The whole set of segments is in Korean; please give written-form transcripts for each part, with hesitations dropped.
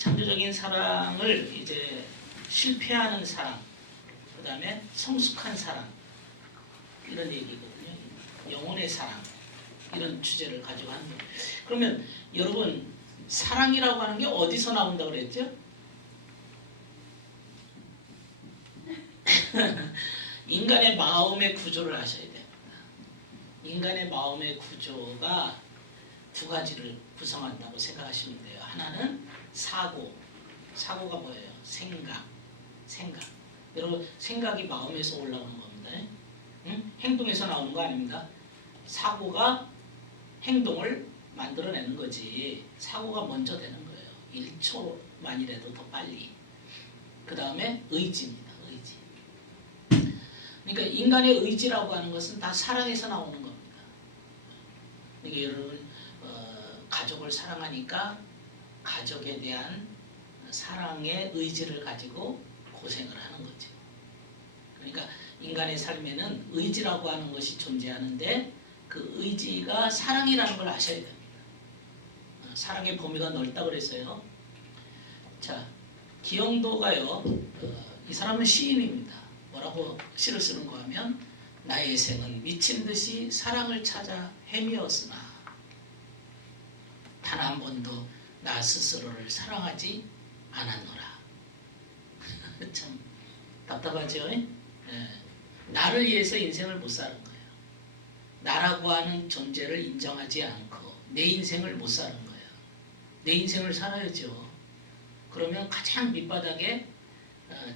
창조적인 사랑을 이제 실패하는 사랑, 그 다음에 성숙한 사랑, 이런 얘기거든요. 영혼의 사랑, 이런 주제를 가지고 하는 거예요. 그러면 여러분, 사랑이라고 하는 게 어디서 나온다고 그랬죠? 인간의 마음의 구조를 아셔야 됩니다. 인간의 마음의 구조가 두 가지를 구성한다고 생각하시면 돼요. 하나는 사고, 사고가 뭐예요? 생각. 여러분, 생각이 마음에서 올라오는 겁니다. 응? 행동에서 나오는 거 아닙니다. 사고가 행동을 만들어내는 거지, 사고가 먼저 되는 거예요. 1초만이라도 더 빨리. 그 다음에 의지입니다. 의지. 그러니까 인간의 의지라고 하는 것은 다 사랑에서 나오는 겁니다. 그러니까 여러분, 가족을 사랑하니까 가족에 대한 사랑의 의지를 가지고 고생을 하는 거죠. 그러니까 인간의 삶에는 의지라고 하는 것이 존재하는데 그 의지가 사랑이라는 걸 아셔야 됩니다. 사랑의 범위가 넓다고 그랬어요. 자, 기영도가요, 이 사람은 시인입니다. 뭐라고 시를 쓰는가 하면, 나의 생은 미친 듯이 사랑을 찾아 헤매었으나 단 한 번도 나 스스로를 사랑하지 않았노라. 참 답답하죠? 예. 나를 위해서 인생을 못 사는 거예요. 나라고 하는 존재를 인정하지 않고 내 인생을 못 사는 거예요. 내 인생을 살아야죠. 그러면 가장 밑바닥에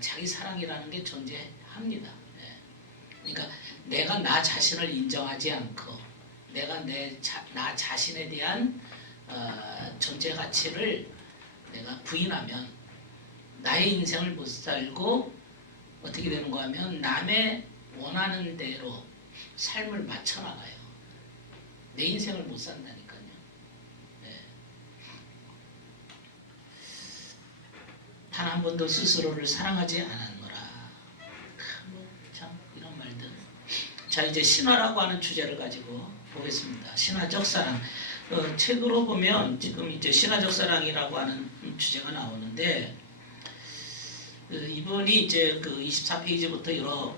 자기 사랑이라는 게 존재합니다. 그러니까 내가 나 자신을 인정하지 않고 내가 나 자신에 대한 존재 가치를 내가 부인하면 나의 인생을 못 살고 어떻게 되는가 하면 남의 원하는 대로 삶을 맞춰나가요. 내 인생을 못 산다니까요. 네. 단 한 번도 스스로를 사랑하지 않았노라. 참 이런 말들. 자, 이제 신화라고 하는 주제를 가지고 보겠습니다. 신화적 사랑. 책으로 보면 지금 이제 신화적 사랑이라고 하는 주제가 나오는데, 이분이 이제 그 24페이지부터 여러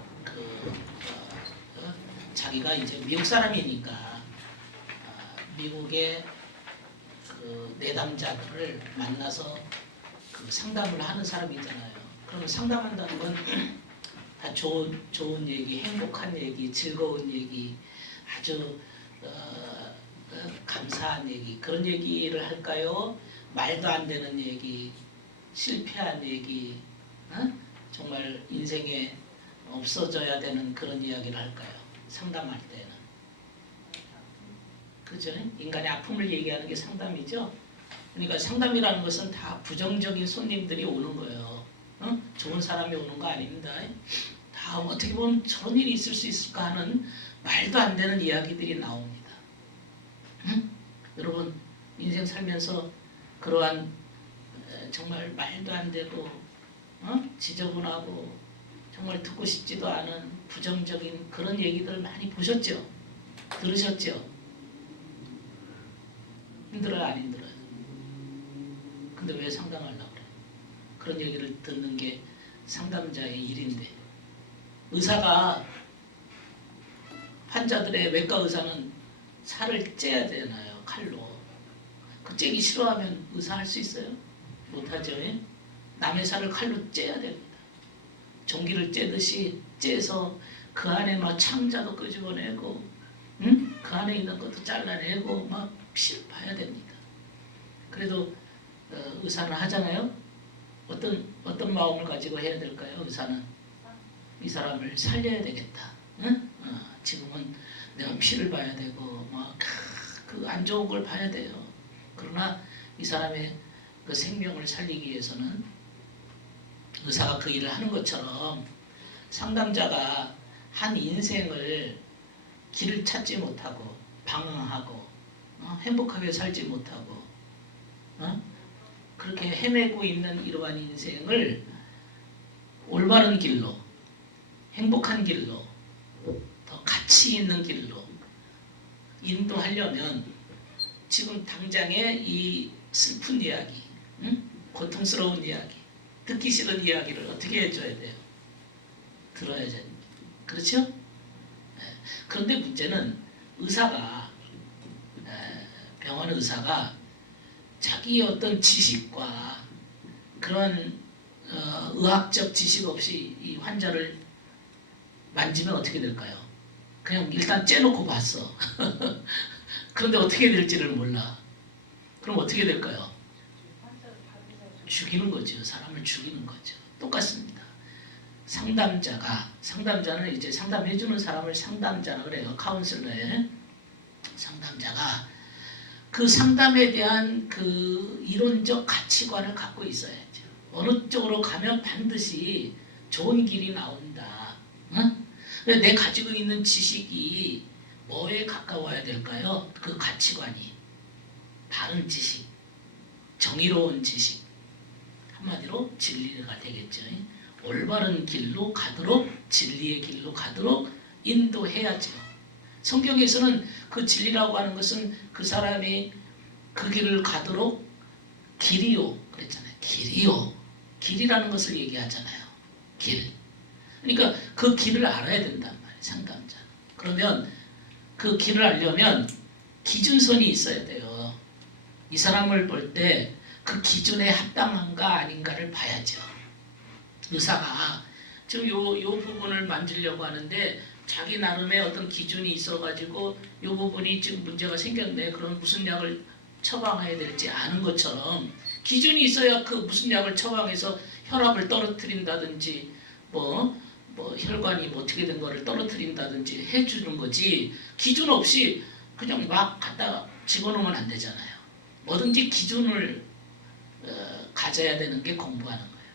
자기가 이제 미국 사람이니까 미국의 그 내담자들을 만나서 그 상담을 하는 사람이잖아요. 그러면 상담한다는 건 다 좋은 얘기, 행복한 얘기, 즐거운 얘기, 아주 감사한 얘기, 그런 얘기를 할까요? 말도 안 되는 얘기, 실패한 얘기, 정말 인생에 없어져야 되는 그런 이야기를 할까요? 상담할 때는. 그죠? 인간의 아픔을 얘기하는 게 상담이죠? 그러니까 상담이라는 것은 다 부정적인 손님들이 오는 거예요. 좋은 사람이 오는 거 아닙니다. 다 어떻게 보면 저런 일이 있을 수 있을까 하는 말도 안 되는 이야기들이 나옵니다. 여러분, 인생 살면서 그러한 정말 말도 안 되고 지저분하고 정말 듣고 싶지도 않은 부정적인 그런 얘기들 많이 보셨죠? 들으셨죠? 힘들어요? 안 힘들어요? 근데 왜 상담하려고 그래? 그런 얘기를 듣는 게 상담자의 일인데, 의사가, 환자들의 외과 의사는 살을 째야 되나요? 칼로. 그 째기 싫어하면 의사 할 수 있어요? 못하죠. 예? 남의 살을 칼로 째야 됩니다. 종기를 째듯이 째서 그 안에 막 창자도 끄집어내고, 그 안에 있는 것도 잘라내고 막 피를 봐야 됩니다. 그래도 의사는 하잖아요. 어떤 마음을 가지고 해야 될까요? 의사는 이 사람을 살려야 되겠다. 지금은 내가 피를 봐야 되고 막 그 안 좋은 걸 봐야 돼요. 그러나 이 사람의 그 생명을 살리기 위해서는 의사가 그 일을 하는 것처럼 상담자가 한 인생을 길을 찾지 못하고 방황하고 행복하게 살지 못하고 그렇게 헤매고 있는 이러한 인생을 올바른 길로, 행복한 길로, 더 가치 있는 길로 인도하려면 지금 당장의 이 슬픈 이야기, 고통스러운 이야기, 듣기 싫은 이야기를 어떻게 해줘야 돼요? 들어야죠. 그렇죠? 그런데 문제는 의사가, 병원 의사가 자기의 어떤 지식과 그런 의학적 지식 없이 이 환자를 만지면 어떻게 될까요? 그냥 일단 째놓고 봤어. 그런데 어떻게 될지를 몰라. 그럼 어떻게 될까요? 죽이는 거죠. 사람을 죽이는 거죠. 똑같습니다. 상담자는 이제 상담해주는 사람을 상담자라 그래요. 카운슬러의 상담자가 그 상담에 대한 그 이론적 가치관을 갖고 있어야죠. 어느 쪽으로 가면 반드시 좋은 길이 나온다. 응? 내 가지고 있는 지식이 뭐에 가까워야 될까요? 그 가치관이 바른 지식, 정의로운 지식, 한마디로 진리가 되겠죠. 올바른 길로 가도록, 진리의 길로 가도록 인도해야죠. 성경에서는 그 진리라고 하는 것은 그 사람이 그 길을 가도록 길이요 그랬잖아요. 길이요. 길이라는 것을 얘기하잖아요. 길. 그러니까 그 길을 알아야 된단 말이에요. 상담자. 그러면 그 길을 알려면 기준선이 있어야 돼요. 이 사람을 볼 때 그 기준에 합당한가 아닌가를 봐야죠. 의사가 지금 요 부분을 만지려고 하는데 자기 나름의 어떤 기준이 있어가지고 이 부분이 지금 문제가 생겼네. 그럼 무슨 약을 처방해야 될지 아는 것처럼 기준이 있어야 그 무슨 약을 처방해서 혈압을 떨어뜨린다든지 뭐 혈관이 어떻게 된 거를 떨어뜨린다든지 해주는 거지. 기준 없이 그냥 막 갖다 집어넣으면 안 되잖아요. 뭐든지 기준을 가져야 되는 게 공부하는 거예요.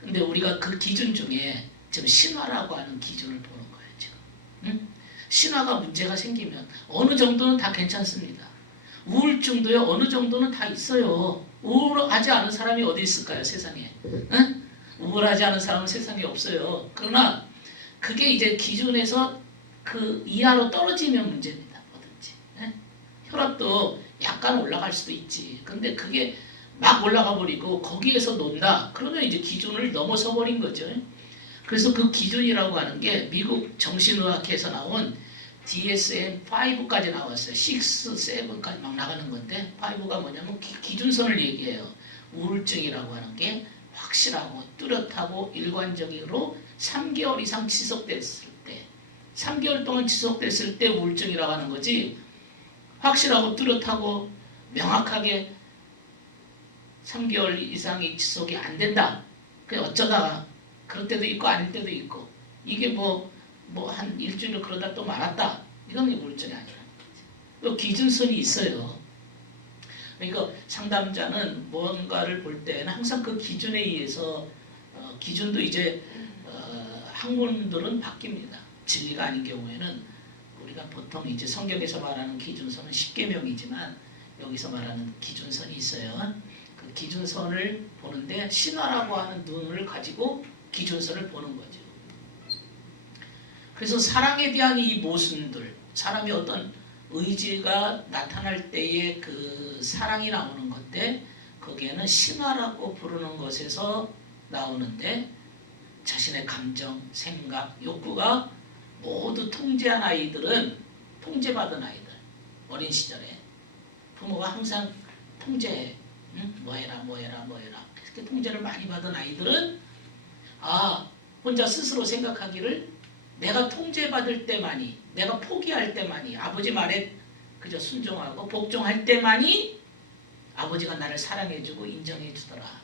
근데 우리가 그 기준 중에 지금 신화라고 하는 기준을 보는 거예요. 지금. 응? 신화가 문제가 생기면 어느 정도는 다 괜찮습니다. 우울증도요 어느 정도는 다 있어요. 우울하지 않은 사람이 어디 있을까요? 세상에. 응? 우울하지 않은 사람은 세상에 없어요. 그러나 그게 이제 기준에서 그 이하로 떨어지면 문제입니다. 뭐든지. 응? 혈압도 약간 올라갈 수도 있지. 근데 그게 막 올라가 버리고 거기에서 논다. 그러면 이제 기준을 넘어서 버린 거죠. 그래서 그 기준이라고 하는 게 미국 정신의학회에서 나온 DSM-5까지 나왔어요. 6, 7까지 막 나가는 건데 5가 뭐냐면 기준선을 얘기해요. 우울증이라고 하는 게 확실하고 뚜렷하고 일관적으로 3개월 이상 지속됐을 때 3개월 동안 지속됐을 때 우울증이라고 하는 거지 확실하고 뚜렷하고 명확하게 3개월 이상이 지속이 안 된다. 그냥 어쩌다가 그럴 때도 있고 아닐 때도 있고 이게 한 일주일 그러다 또 말았다. 이건 우울증이 아니라 또 기준선이 있어요. 그러니까 상담자는 무언가를 볼 때는 항상 그 기준에 의해서 기준도 이제 학문들은 바뀝니다. 진리가 아닌 경우에는 우리가 보통 이제 성경에서 말하는 기준선은 10계명이지만 여기서 말하는 기준선이 있어요. 그 기준선을 보는데 신화라고 하는 눈을 가지고 기준선을 보는 거죠. 그래서 사랑에 대한 이 모순들, 사람이 어떤 의지가 나타날 때의 그 사랑이 나오는 건데 거기에는 신화라고 부르는 것에서 나오는데 자신의 감정, 생각, 욕구가 모두 통제한 아이들은 통제받은 아이들, 어린 시절에 부모가 항상 통제해. 응? 뭐 해라. 이렇게 통제를 많이 받은 아이들은 혼자 스스로 생각하기를 내가 통제받을 때만이, 내가 포기할 때만이, 아버지 말에 그저 순종하고 복종할 때만이 아버지가 나를 사랑해주고 인정해주더라.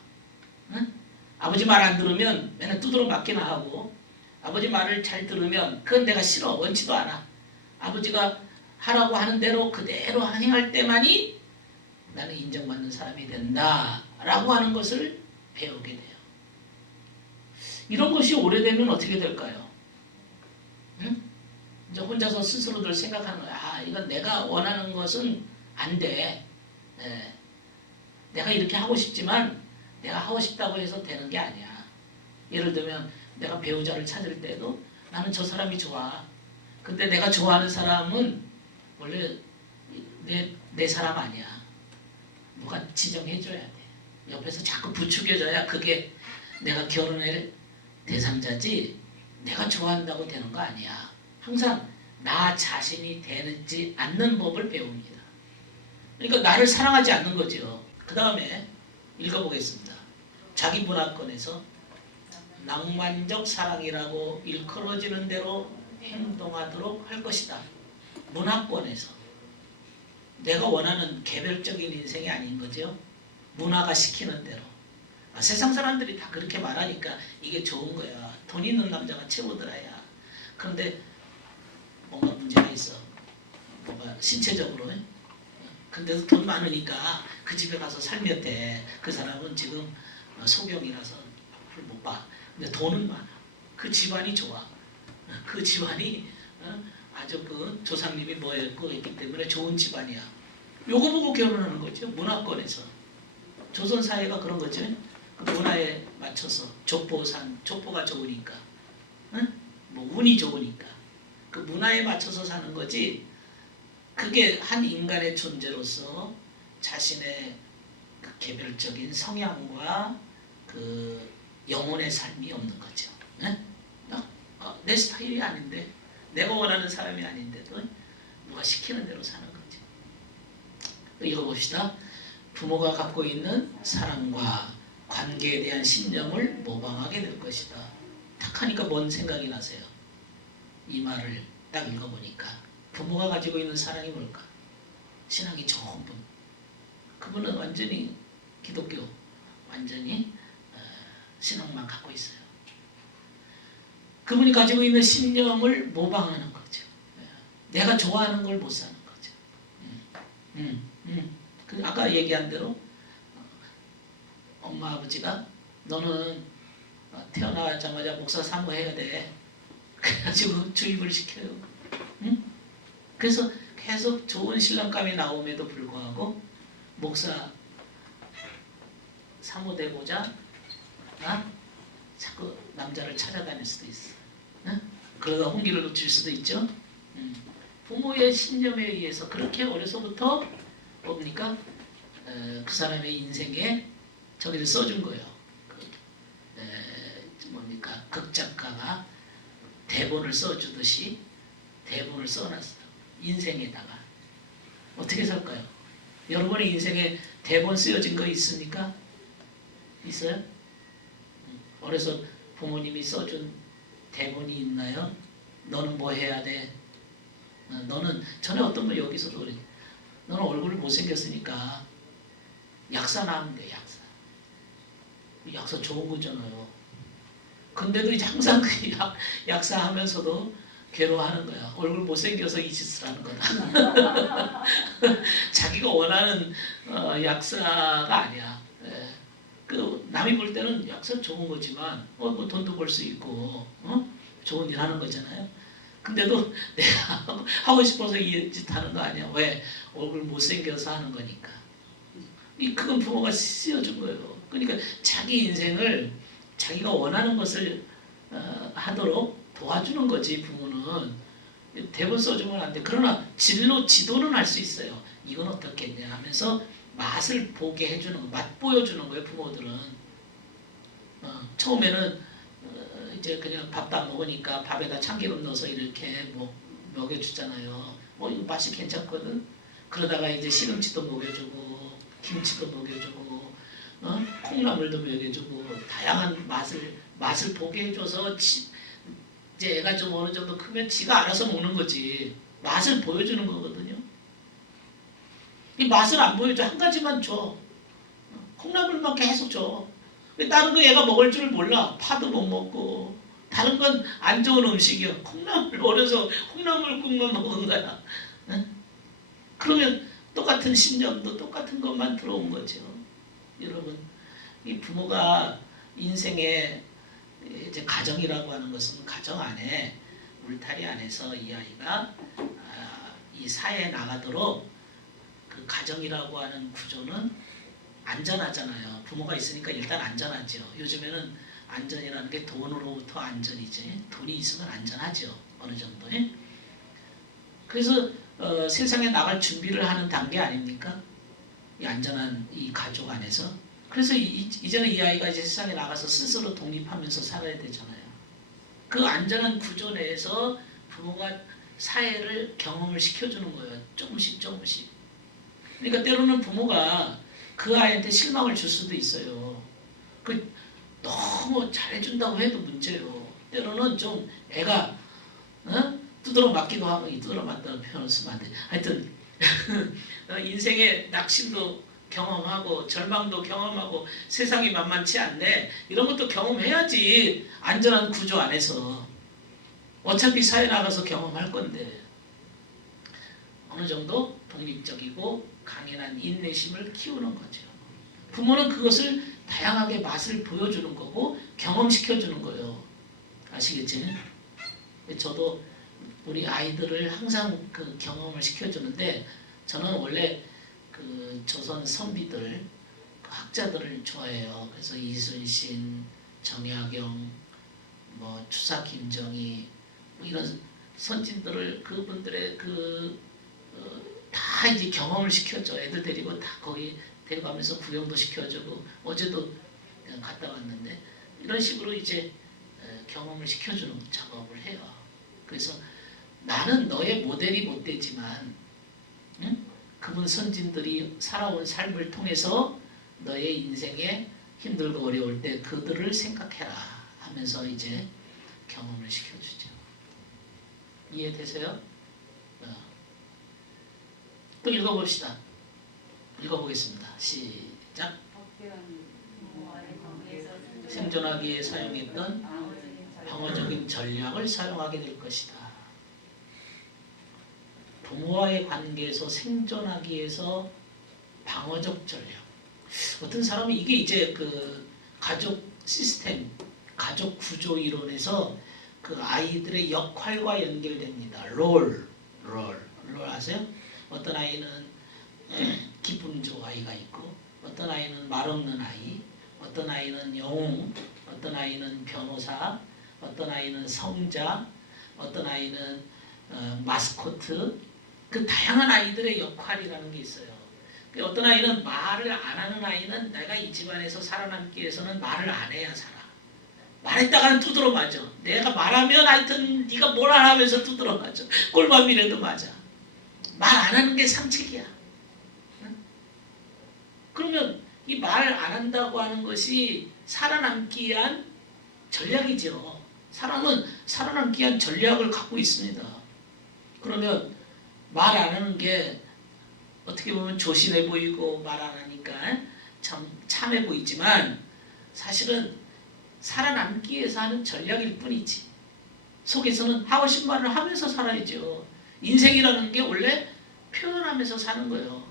응? 아버지 말 안 들으면 맨날 두드러 맞기나 하고 아버지 말을 잘 들으면 그건 내가 싫어. 원치도 않아. 아버지가 하라고 하는 대로 그대로 행할 때만이 나는 인정받는 사람이 된다 라고 하는 것을 배우게 돼요. 이런 것이 오래되면 어떻게 될까요? 응? 이제 혼자서 스스로들 생각하는 거야. 이건 내가 원하는 것은 안 돼. 내가 이렇게 하고 싶지만 내가 하고 싶다고 해서 되는 게 아니야. 예를 들면 내가 배우자를 찾을 때도 나는 저 사람이 좋아. 근데 내가 좋아하는 사람은 원래 내 사람 아니야. 누가 지정해줘야 돼. 옆에서 자꾸 부추겨져야 그게 내가 결혼할 대상자지 내가 좋아한다고 되는 거 아니야. 항상 나 자신이 되지 않는 법을 배웁니다. 그러니까 나를 사랑하지 않는 거죠. 그 다음에 읽어보겠습니다. 자기 문화권에서 낭만적 사랑이라고 일컬어지는 대로 행동하도록 할 것이다. 문화권에서 내가 원하는 개별적인 인생이 아닌 거죠. 문화가 시키는 대로. 세상 사람들이 다 그렇게 말하니까 이게 좋은 거야. 돈 있는 남자가 최고더라야. 그런데 뭔가 문제가 있어. 뭔가 신체적으로. 근데도 돈 많으니까 그 집에 가서 살면 돼. 그 사람은 지금 소경이라서 앞을 못 봐. 근데 돈은 많아. 그 집안이 좋아. 그 집안이 아주 그 조상님이 뭐였고 했기 때문에 좋은 집안이야. 요거 보고 결혼하는 거죠. 문화권에서. 조선 사회가 그런 거죠. 그 문화에 맞춰서 족보가 좋으니까, 뭐 운이 좋으니까 그 문화에 맞춰서 사는 거지. 그게 한 인간의 존재로서 자신의 그 개별적인 성향과 그 영혼의 삶이 없는 거죠. 내 스타일이 아닌데, 내가 원하는 사람이 아닌데도 누가 시키는 대로 사는 거죠. 읽어봅시다. 부모가 갖고 있는 사랑과 관계에 대한 신념을 모방하게 될 것이다. 딱 하니까 뭔 생각이 나세요? 이 말을 딱 읽어보니까 부모가 가지고 있는 사랑이 뭘까? 신앙이 좋은 분. 그분은 완전히 기독교, 완전히 신앙만 갖고 있어요. 그분이 가지고 있는 신념을 모방하는 거죠. 내가 좋아하는 걸 못 사는 거죠. 아까 얘기한 대로 엄마 아버지가 너는 태어나자마자 목사 사모해야 돼. 그래가지고 주입을 시켜요. 그래서 계속 좋은 신랑감이 나옴에도 불구하고 목사 사모되고자 자꾸 남자를 찾아다닐 수도 있어. 그러다 홍기를 놓칠 수도 있죠. 부모의 신념에 의해서 그렇게 어려서부터 뭡니까? 그 사람의 인생에 저기를 써준 거예요. 뭡니까? 극작가가 대본을 써주듯이 대본을 써놨어요. 인생에다가. 어떻게 살까요? 여러분의 인생에 대본 쓰여진 거 있습니까? 있어요? 어려서 부모님이 써준 대본이 있나요? 너는 뭐 해야 돼? 너는 전에 어떤 분 여기서도 그래. 너는 얼굴을 못생겼으니까 약사나 하면 돼. 약사 좋은 거잖아요. 근데도 이제 항상 그 약사 하면서도 괴로워하는 거야. 얼굴 못생겨서 이 짓을 하는 거다. 자기가 원하는 약사가 아니야. 그 남이 볼 때는 약사 좋은 거지만 뭐 돈도 벌 수 있고 좋은 일 하는 거잖아요. 근데도 내가 하고 싶어서 이 짓 하는 거 아니야. 왜? 얼굴 못생겨서 하는 거니까. 그건 부모가 씌워준 거예요. 그러니까 자기 인생을 자기가 원하는 것을 하도록 도와주는 거지. 부모는 대본 써주면 안 돼. 그러나 지도는 할 수 있어요. 이건 어떻겠냐 하면서 맛을 보게 해주는 거, 맛 보여주는 거예요. 부모들은 처음에는 이제 그냥 밥도 안 먹으니까 밥에다 참기름 넣어서 이렇게 뭐 먹여주잖아요. 이거 맛이 괜찮거든. 그러다가 이제 시금치도 먹여주고 김치도 먹여주고 콩나물도 먹여주고 다양한 맛을 보게 해줘서 이제 애가 좀 어느 정도 크면 지가 알아서 먹는 거지. 맛을 보여주는 거거든요. 이 맛을 안 보여줘. 한 가지만 줘. 콩나물만 계속 줘. 다른 거 얘가 먹을 줄 몰라. 파도 못 먹고 다른 건 안 좋은 음식이야. 콩나물 어려서 콩나물국만 먹은 거야. 그러면 똑같은 신념도 똑같은 것만 들어온 거죠. 여러분, 이 부모가 인생에 이제 가정이라고 하는 것은 가정 안에 울타리 안에서 이 아이가 이 사회에 나가도록 그 가정이라고 하는 구조는 안전하잖아요. 부모가 있으니까 일단 안전하죠. 요즘에는 안전이라는 게 돈으로부터 안전이지. 돈이 있으면 안전하죠. 어느 정도에. 그래서 세상에 나갈 준비를 하는 단계 아닙니까? 이 안전한 이 가족 안에서. 그래서 이제는 이 아이가 이제 세상에 나가서 스스로 독립하면서 살아야 되잖아요. 그 안전한 구조 내에서 부모가 사회를 경험을 시켜주는 거예요. 조금씩 조금씩. 그러니까 때로는 부모가 그 아이한테 실망을 줄 수도 있어요. 그 너무 잘해준다고 해도 문제예요. 때로는 좀 애가 두드러 맞기도 하고, 두드러 맞다는 표현을 쓰면 안 돼. 하여튼 인생의 낙심도 경험하고 절망도 경험하고 세상이 만만치 않네. 이런 것도 경험해야지. 안전한 구조 안에서. 어차피 사회 나가서 경험할 건데 어느 정도 독립적이고 강인한 인내심을 키우는 거죠. 부모는 그것을 다양하게 맛을 보여주는 거고 경험시켜주는 거예요. 아시겠지? 저도 우리 아이들을 항상 그 경험을 시켜주는데 저는 원래 그 조선 선비들, 그 학자들을 좋아해요. 그래서 이순신, 정약용, 뭐 추사 김정희 뭐 이런 선진들을 그분들의 다 이제 경험을 시켜줘. 애들 데리고 다 거기 데려가면서 구경도 시켜주고 어제도 갔다 왔는데 이런 식으로 이제 경험을 시켜주는 작업을 해요. 그래서 나는 너의 모델이 못 되지만 그분 선진들이 살아온 삶을 통해서 너의 인생에 힘들고 어려울 때 그들을 생각해라 하면서 이제 경험을 시켜주죠. 이해되세요? 또 읽어봅시다. 읽어보겠습니다. 시작. 생존하기 위해 사용했던 방어적인 전략을 사용하게 될 것이다. 부모와의 관계에서 생존하기 위해서 방어적 전략. 어떤 사람이 이게 이제 그 가족 시스템, 가족 구조 이론에서 그 아이들의 역할과 연결됩니다. 롤 아세요? 어떤 아이는 기쁨조 아이가 있고, 어떤 아이는 말없는 아이, 어떤 아이는 영웅, 어떤 아이는 변호사, 어떤 아이는 성자, 어떤 아이는 마스코트. 그 다양한 아이들의 역할이라는 게 있어요. 어떤 아이는 말을 안 하는 아이는 내가 이 집안에서 살아남기 위해서는 말을 안 해야 살아. 말했다가는 두드러 맞아. 내가 말하면 하여튼 네가 뭘 안 하면서 두드러 맞아. 꼴밤이라도 맞아. 말 안 하는 게 상책이야. 응? 그러면 이 말 안 한다고 하는 것이 살아남기 위한 전략이죠. 사람은 살아남기 위한 전략을 갖고 있습니다. 그러면 말 안 하는 게 어떻게 보면 조신해 보이고 말 안 하니까 참 참해 보이지만 사실은 살아남기 위해서 하는 전략일 뿐이지. 속에서는 하고 싶은 말을 하면서 살아야죠. 인생이라는 게 원래 표현하면서 사는 거예요.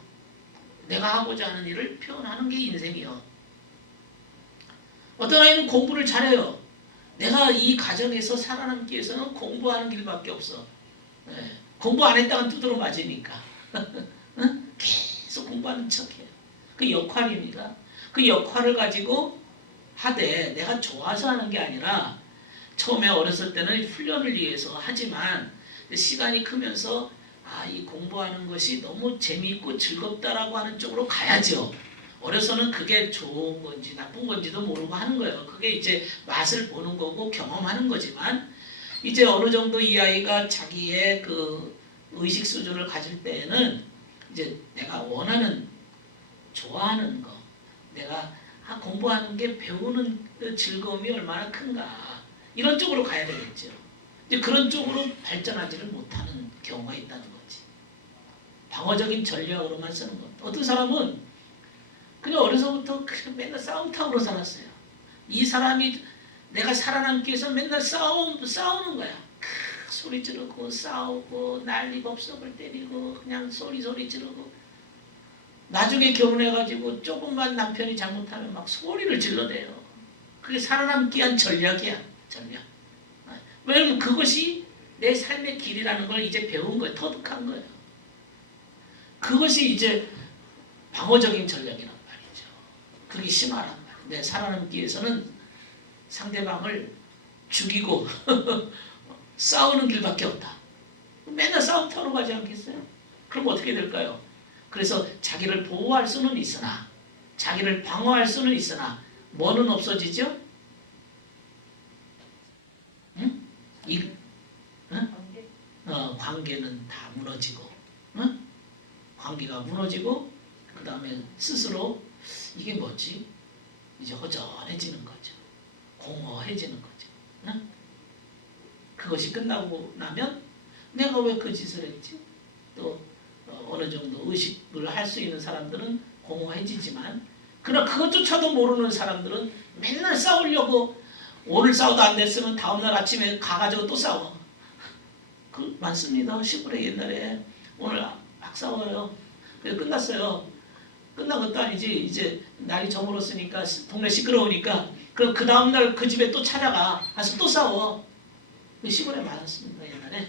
내가 하고자 하는 일을 표현하는 게 인생이요. 어떤 아이는 공부를 잘해요. 내가 이 가정에서 살아남기 위해서는 공부하는 길밖에 없어. 네. 공부 안 했다가 두드러 맞으니까. 응? 계속 공부하는 척해요. 그 역할입니다. 그 역할을 가지고 하되 내가 좋아서 하는 게 아니라 처음에 어렸을 때는 훈련을 위해서 하지만 시간이 크면서 이 공부하는 것이 너무 재미있고 즐겁다라고 하는 쪽으로 가야죠. 어려서는 그게 좋은 건지 나쁜 건지도 모르고 하는 거예요. 그게 이제 맛을 보는 거고 경험하는 거지만 이제 어느 정도 이 아이가 자기의 그 의식 수준을 가질 때에는 이제 내가 원하는 좋아하는 거 내가 공부하는 게 배우는 그 즐거움이 얼마나 큰가 이런 쪽으로 가야 되겠죠. 이제 그런 쪽으로 발전하지를 못하는 경우가 있다는 거지. 방어적인 전략으로만 쓰는 것. 어떤 사람은 그냥 어려서부터 맨날 싸움탕으로 살았어요. 이 사람이 내가 살아남기 위해서 맨날 싸우는 거야. 소리 지르고 싸우고 난리 법석을 때리고 그냥 소리 지르고 나중에 결혼해가지고 조금만 남편이 잘못하면 막 소리를 질러대요. 그게 살아남기 위한 전략이야. 전략. 왜냐면 그것이 내 삶의 길이라는 걸 이제 배운 거예요. 터득한 거예요. 그것이 이제 방어적인 전략이란 말이죠. 그게 심화란 말이에요. 내 살아남기 위해서는 상대방을 죽이고 싸우는 길밖에 없다. 맨날 싸움터로 가지 않겠어요? 그럼 어떻게 될까요? 그래서 자기를 보호할 수는 있으나 자기를 방어할 수는 있으나 뭐는 없어지죠? 응? 관계는 다 무너지고, 관계가 무너지고, 그 다음에 스스로 이게 뭐지? 이제 허전해지는 거죠. 공허해지는 거죠. 그것이 끝나고 나면 내가 왜 그 짓을 했지? 또 어느 정도 의식을 할 수 있는 사람들은 공허해지지만, 그러나 그것조차도 모르는 사람들은 맨날 싸우려고, 오늘 싸워도 안 됐으면 다음날 아침에 가가지고 또 싸워. 그 많습니다. 시골에 옛날에 오늘 막 싸워요. 그래서 끝났어요. 끝난 것도 아니지. 이제 날이 저물었으니까 동네 시끄러우니까 그럼 그 다음날 그 집에 또 찾아가. 가서 또 싸워. 시골에 많았습니다. 옛날에.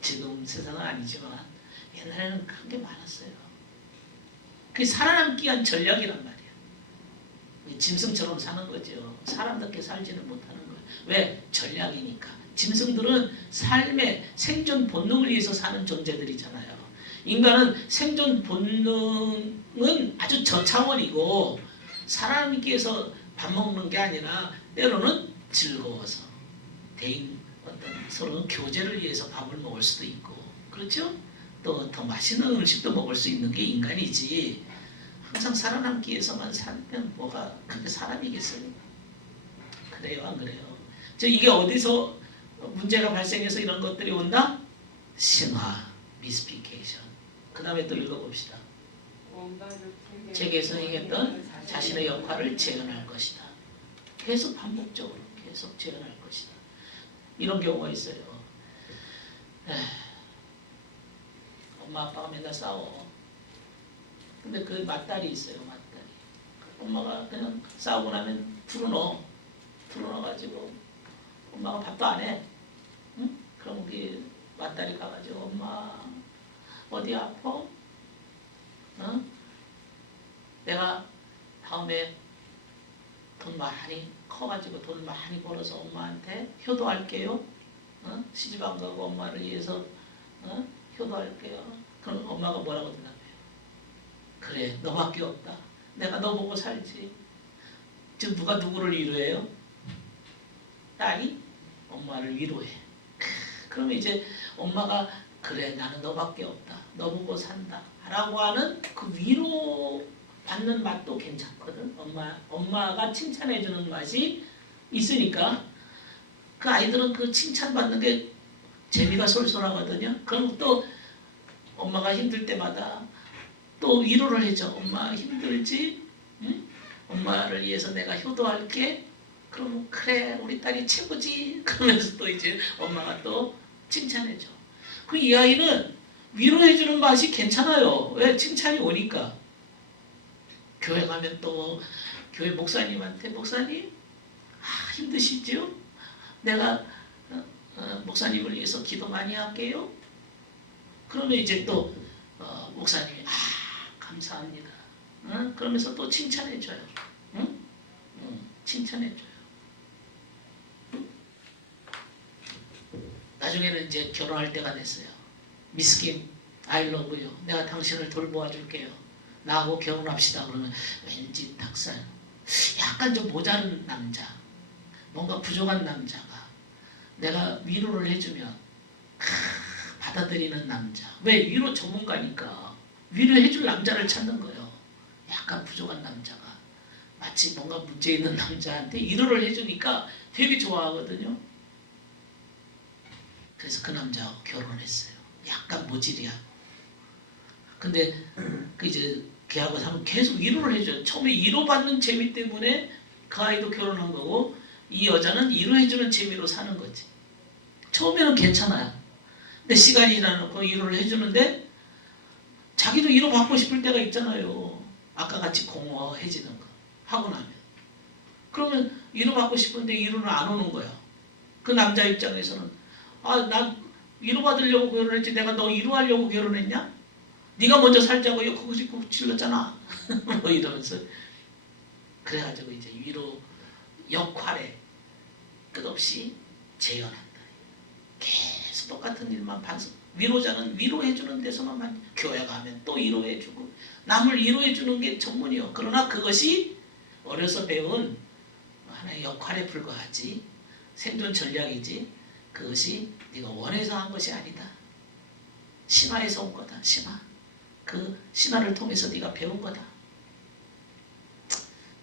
지금 세상은 아니지만 옛날에는 그런 게 많았어요. 그게 살아남기 위한 전략이란 말이에요. 짐승처럼 사는 거죠. 사람답게 살지는 못하는 거예요. 왜? 전략이니까. 짐승들은 삶의 생존 본능을 위해서 사는 존재들이잖아요. 인간은 생존 본능은 아주 저차원이고 살아남기 위해서 밥 먹는 게 아니라 때로는 즐거워서 대인 어떤 서로 교제를 위해서 밥을 먹을 수도 있고, 그렇죠? 또 더 맛있는 음식도 먹을 수 있는 게 인간이지, 항상 살아남기 위해서만 살면 뭐가 그게 사람이겠어요? 그래요, 안 그래요? 이게 어디서 문제가 발생해서 이런 것들이 온다? 신화, 미스피케이션. 그 다음에 또 읽어봅시다. 책에서 행했던 자신의 역할을 재현할 것이다. 계속 반복적으로 계속 재현할 것이다. 이런 경우가 있어요. 엄마 아빠가 맨날 싸워. 근데 그 맏딸이 있어요. 맏딸이. 엄마가 그냥 싸우고 나면 풀어넣어가지고 엄마가 밥도 안 해. 응? 그럼 우리 맏딸이 가가지고 엄마 어디 아파? 어? 내가 다음에 돈 많이 커가지고 돈 많이 벌어서 엄마한테 효도할게요. 시집 안 가고 엄마를 위해서 효도할게요. 그럼 엄마가 뭐라고 대답해요? 그래, 너밖에 없다. 내가 너 보고 살지. 지금 누가 누구를 위로해요? 딸이 엄마를 위로해. 그러면 이제 엄마가 그래, 나는 너밖에 없다. 너 보고 산다. 라고 하는 그 위로 받는 맛도 괜찮거든. 엄마가 칭찬해주는 맛이 있으니까 그 아이들은 그 칭찬받는 게 재미가 쏠쏠하거든요. 그럼 또 엄마가 힘들 때마다 또 위로를 해줘. 엄마 힘들지? 응? 엄마를 위해서 내가 효도할게. 그럼 그래, 우리 딸이 최고지. 그러면서 또 이제 엄마가 또 칭찬해줘. 그 이 아이는 위로해주는 맛이 괜찮아요. 왜? 칭찬이 오니까. 교회 가면 또 교회 목사님한테 목사님 힘드시죠? 내가 목사님을 위해서 기도 많이 할게요. 그러면 이제 또 목사님이 감사합니다. 그러면서 또 칭찬해줘요. 칭찬해줘요. 나중에는 이제 결혼할 때가 됐어요. 미스 김, I love you. 내가 당신을 돌보아 줄게요. 나하고 결혼합시다. 그러면 왠지 닭살. 약간 좀 모자른 남자. 뭔가 부족한 남자가 내가 위로를 해주면 받아들이는 남자. 왜? 위로 전문가니까. 위로해줄 남자를 찾는 거예요. 약간 부족한 남자가. 마치 뭔가 문제 있는 남자한테 위로를 해주니까 되게 좋아하거든요. 그래서 그 남자하고 결혼했어요. 약간 모질이야. 근데 그 이제 걔하고 사면 계속 위로를 해줘요. 처음에 위로받는 재미 때문에 그 아이도 결혼한 거고, 이 여자는 위로해주는 재미로 사는 거지. 처음에는 괜찮아요. 근데 시간이 지나고 위로를 해주는데 자기도 위로받고 싶을 때가 있잖아요. 아까 같이 공허해지는 거 하고 나면. 그러면 위로받고 싶은데 위로는 안 오는 거야. 그 남자 입장에서는 난 위로받으려고 결혼했지 내가 너 위로하려고 결혼했냐? 네가 먼저 살자고 그것이 질렀잖아. 뭐 이러면서. 그래가지고 이제 위로 역할에 끝없이 재현한다. 계속 똑같은 일만 반복. 위로자는 위로해주는 데서만 교회 가면 또 위로해주고 남을 위로해주는 게 전문이요. 그러나 그것이 어려서 배운 하나의 역할에 불과하지 생존 전략이지 그것이 네가 원해서 한 것이 아니다. 신화에서 온 거다. 신화. 그 신화를 통해서 네가 배운 거다.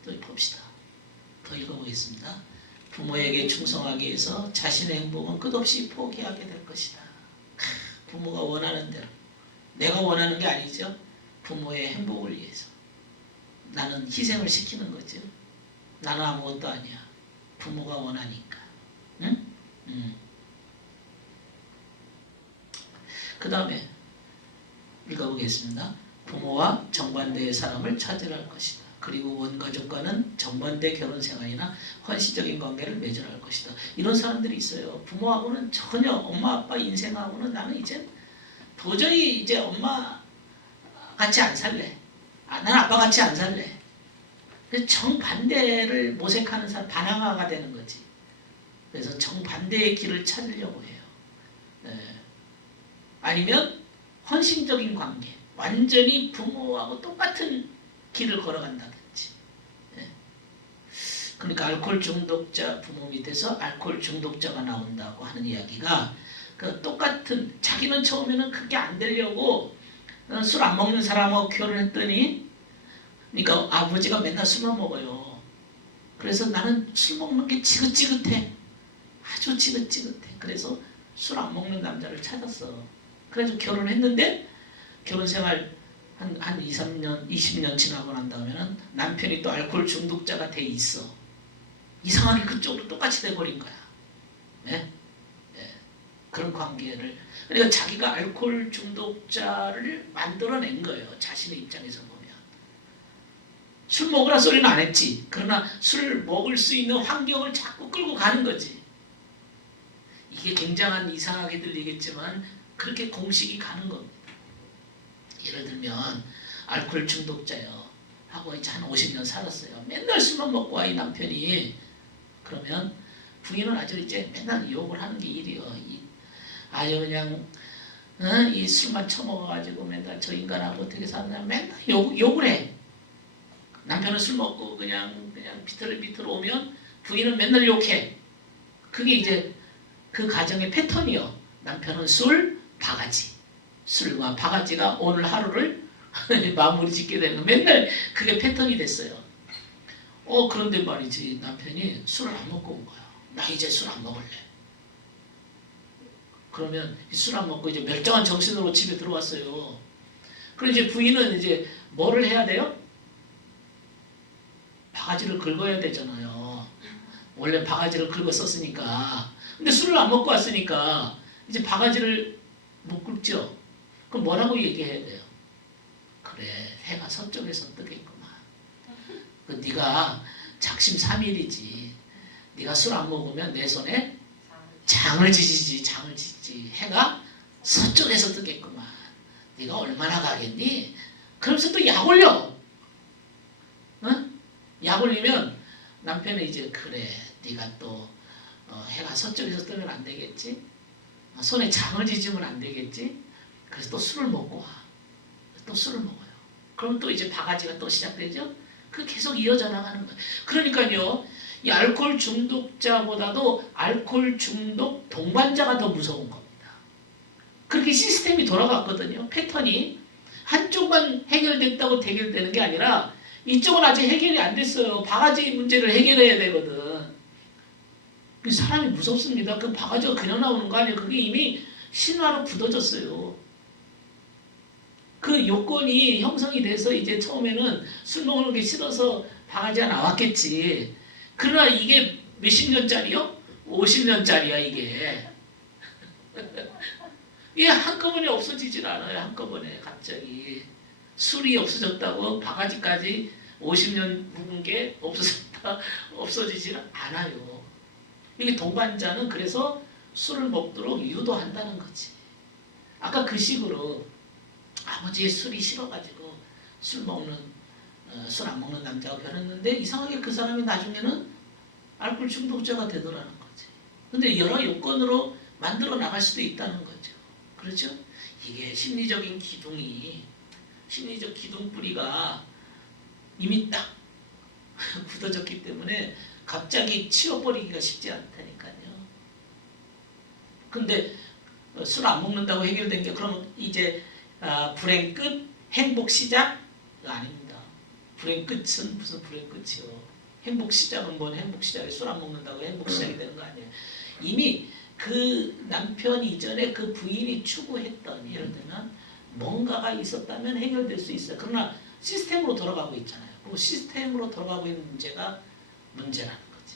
또 봅시다. 더 읽어보겠습니다. 부모에게 충성하기 위해서 자신의 행복은 끝없이 포기하게 될 것이다. 부모가 원하는 대로 내가 원하는 게 아니죠. 부모의 행복을 위해서 나는 희생을 시키는 거죠. 나는 아무것도 아니야. 부모가 원하니까. 응? 그 다음에 읽어보겠습니다. 부모와 정반대의 사람을 찾으라 것이다. 그리고 원가족과는 정반대 결혼생활이나 헌시적인 관계를 맺으라 것이다. 이런 사람들이 있어요. 부모하고는 전혀 엄마 아빠 인생하고는 나는 이제 도저히 이제 엄마 같이 안 살래. 난 아빠 같이 안 살래. 정반대를 모색하는 사람 반항아가 되는 거지. 그래서 정반대의 길을 찾으려고 해요. 아니면 헌신적인 관계, 완전히 부모하고 똑같은 길을 걸어간다든지. 그러니까 알코올 중독자 부모 밑에서 알코올 중독자가 나온다고 하는 이야기가 그 똑같은 자기는 처음에는 그게 안 되려고 술 안 먹는 사람하고 결혼했더니 그러니까 아버지가 맨날 술만 먹어요. 그래서 나는 술 먹는 게 지긋지긋해. 아주 지긋지긋해. 그래서 술 안 먹는 남자를 찾았어. 그래서 결혼했는데 결혼생활 한 2, 3년, 20년 지나고 난 다음에는 남편이 또 알코올 중독자가 돼 있어. 이상하게 그쪽으로 똑같이 돼버린 거야. 네? 네. 그런 관계를. 그러니까 자기가 알코올 중독자를 만들어낸 거예요. 자신의 입장에서 보면. 술 먹으라 소리는 안 했지. 그러나 술 먹을 수 있는 환경을 자꾸 끌고 가는 거지. 이게 굉장한 이상하게 들리겠지만 그렇게 공식이 가는 겁니다. 예를 들면 알코올 중독자요. 하고 이제 한 50년 살았어요. 맨날 술만 먹고 와 이 남편이. 그러면 부인은 아주 이제 맨날 욕을 하는 게 일이요. 아주 그냥 이 술만 처먹어가지고 맨날 저 인간하고 어떻게 사느냐 맨날 욕을 해. 남편은 술 먹고 그냥 비틀비틀 오면 부인은 맨날 욕해. 그게 이제 그 가정의 패턴이요. 남편은 술, 바가지. 술과 바가지가 오늘 하루를 마무리 짓게 되는 거. 맨날 그게 패턴이 됐어요. 그런데 말이지 남편이 술을 안 먹고 온 거야. 나 이제 술 안 먹을래. 그러면 술 안 먹고 이제 멀쩡한 정신으로 집에 들어왔어요. 그럼 이제 부인은 이제 뭐를 해야 돼요? 바가지를 긁어야 되잖아요. 원래 바가지를 긁었었으니까. 근데 술을 안 먹고 왔으니까 이제 바가지를 못 긁죠. 그럼 뭐라고 얘기해야 돼요? 그래, 해가 서쪽에서 뜨겠구만. 네가 작심삼일이지. 네가 술 안 먹으면 내 손에 장을 지지지. 장을 지지. 해가 서쪽에서 뜨겠구만. 네가 얼마나 가겠니? 그러면서 또 약 올려. 응? 약 올리면 남편은 이제 그래, 네가 또 해가 서쪽에서 뜨면 안 되겠지? 손에 장을 지지면 안 되겠지? 그래서 또 술을 먹고 와. 또 술을 먹어요. 그럼 또 이제 바가지가 또 시작되죠? 그 계속 이어져 나가는 거예요. 그러니까요, 이 알코올 중독자보다도 알코올 중독 동반자가 더 무서운 겁니다. 그렇게 시스템이 돌아갔거든요. 패턴이. 한쪽만 해결됐다고 해결되는 게 아니라 이쪽은 아직 해결이 안 됐어요. 바가지 문제를 해결해야 되거든. 사람이 무섭습니다. 그 바가지가 그냥 나오는 거 아니에요. 그게 이미 신화로 굳어졌어요. 그 요건이 형성이 돼서 이제 처음에는 술 먹는 게 싫어서 바가지가 나왔겠지. 그러나 이게 몇십 년짜리요? 50년짜리야 이게. 이게 한꺼번에 없어지질 않아요. 한꺼번에 갑자기. 술이 없어졌다고 바가지까지 50년 묵은 게 없어지질 않아요. 이게 동반자는 그래서 술을 먹도록 유도한다는 거지. 아까 그 식으로 아버지의 술이 싫어가지고 술 안 먹는 남자가 결혼했는데 이상하게 그 사람이 나중에는 알코올 중독자가 되더라는 거지. 근데 여러 요건으로 만들어 나갈 수도 있다는 거죠. 그렇죠? 이게 심리적 기둥 뿌리가 이미 딱 굳어졌기 때문에 갑자기 치워버리기가 쉽지 않다니까요. 근데 술 안 먹는다고 해결된 게 그러면 이제 불행 끝, 행복 시작? 아닙니다. 불행 끝은 무슨 불행 끝이요. 행복 시작은 뭔 행복 시작이 술 안 먹는다고 행복 시작이 되는 거 아니에요. 이미 그 남편 이전에 그 부인이 추구했던 예를 들면 뭔가가 있었다면 해결될 수 있어요. 그러나 시스템으로 돌아가고 있잖아요. 그 시스템으로 돌아가고 있는 문제가 문제라는 거지.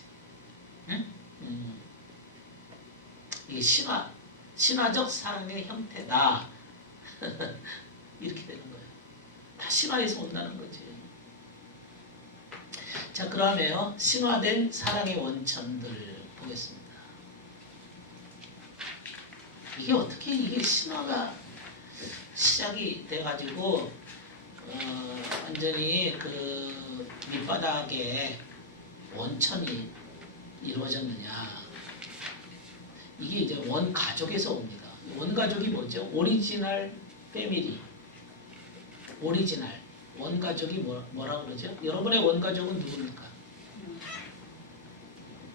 응? 이게 신화적 사랑의 형태다. 이렇게 되는 거예요. 다 신화에서 온다는 거지. 자, 그러면 신화된 사랑의 원천들 보겠습니다. 이게 어떻게 이게 신화가 시작이 돼가지고 완전히 그 밑바닥에 원천이 이루어졌느냐. 이게 이제 원가족에서 옵니다. 원가족이 뭐죠? 오리지널 패밀리. 오리지널. 원가족이 뭐라고 그러죠? 여러분의 원가족은 누굽니까?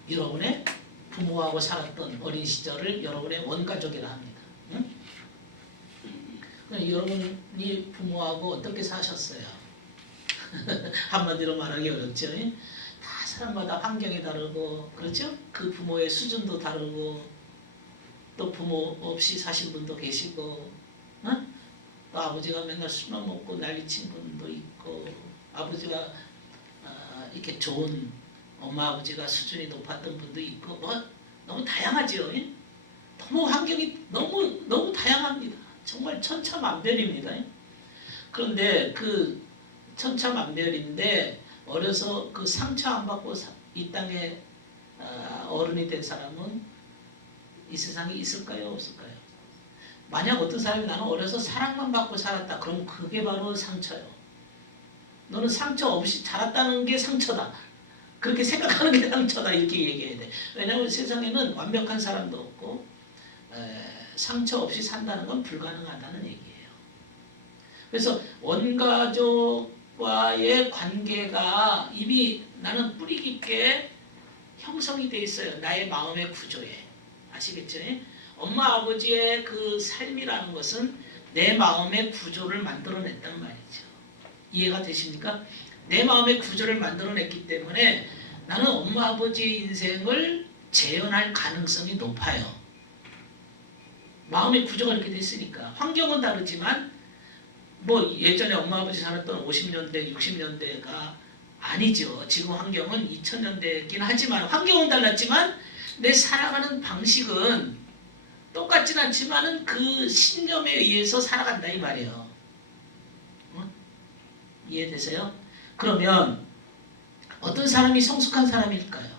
여러분의 부모하고 살았던 어린 시절을 여러분의 원가족이라 합니다. 응? 여러분이 부모하고 어떻게 사셨어요? 한마디로 말하기 어렵죠. 다 사람마다 환경이 다르고 그렇죠? 그 부모의 수준도 다르고 또 부모 없이 사신 분도 계시고 또 아버지가 맨날 술만 먹고 난리친 분도 있고 아버지가 이렇게 좋은 엄마 아버지가 수준이 높았던 분도 있고 뭐 너무 다양하죠. 너무 환경이 너무 다양합니다. 정말 천차만별입니다. 그런데 그 천차만별인데 어려서 그 상처 안 받고 이 땅에 어른이 된 사람은 이 세상에 있을까요? 없을까요? 만약 어떤 사람이 나는 어려서 사랑만 받고 살았다. 그럼 그게 바로 상처요. 너는 상처 없이 자랐다는 게 상처다. 그렇게 생각하는 게 상처다. 이렇게 얘기해야 돼. 왜냐하면 세상에는 완벽한 사람도 없고 상처 없이 산다는 건 불가능하다는 얘기예요. 그래서 원가족과의 관계가 이미 나는 뿌리 깊게 형성이 돼 있어요. 나의 마음의 구조에. 아시겠죠? 엄마 아버지의 그 삶이라는 것은 내 마음의 구조를 만들어냈단 말이죠. 이해가 되십니까? 내 마음의 구조를 만들어냈기 때문에 나는 엄마 아버지의 인생을 재현할 가능성이 높아요. 마음의 구조가 이렇게 됐으니까. 환경은 다르지만 뭐 예전에 엄마 아버지 살았던 50년대 60년대가 아니죠. 지금 환경은 2000년대이긴 하지만 환경은 달랐지만 내 살아가는 방식은 똑같진 않지만은 그 신념에 의해서 살아간다 이 말이에요. 이해되세요? 그러면 어떤 사람이 성숙한 사람일까요?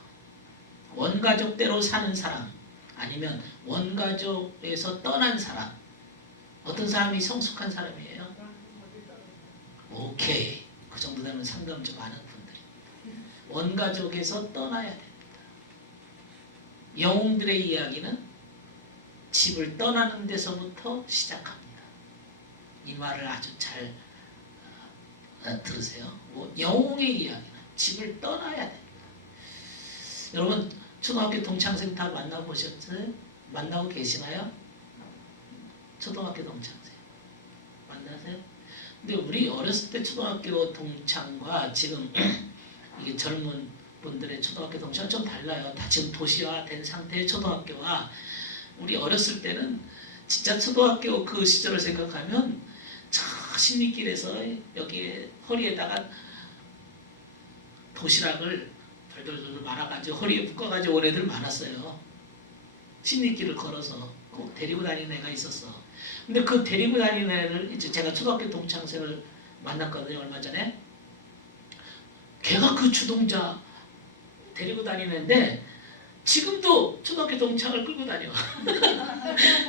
원가족대로 사는 사람 아니면 원가족에서 떠난 사람 어떤 사람이 성숙한 사람이에요? 오케이. 그 정도 되면 상담 좀 많은 분들입니다. 원가족에서 떠나야 됩니다. 영웅들의 이야기는 집을 떠나는 데서부터 시작합니다. 이 말을 아주 잘 들으세요. 영웅의 이야기는 집을 떠나야 됩니다. 여러분 초등학교 동창생 다 만나보셨어요? 만나고 계시나요? 초등학교 동창생 만나세요? 근데 우리 어렸을 때 초등학교 동창과 지금 이게 젊은 분들의 초등학교 동창은 좀 달라요. 다 지금 도시화된 상태의 초등학교와 우리 어렸을 때는 진짜 초등학교 그 시절을 생각하면 저 신리길에서 여기에 허리에다가 도시락을 돌돌돌 말아가지고 허리에 묶어가지고 온 애들 많았어요. 신리길을 걸어서 꼭 데리고 다니는 애가 있었어. 근데 그 데리고 다니는 애를 이제 제가 초등학교 동창생을 만났거든요. 얼마 전에. 걔가 그 주동자 데리고 다니는데 지금도 초등학교 동창을 끌고 다녀.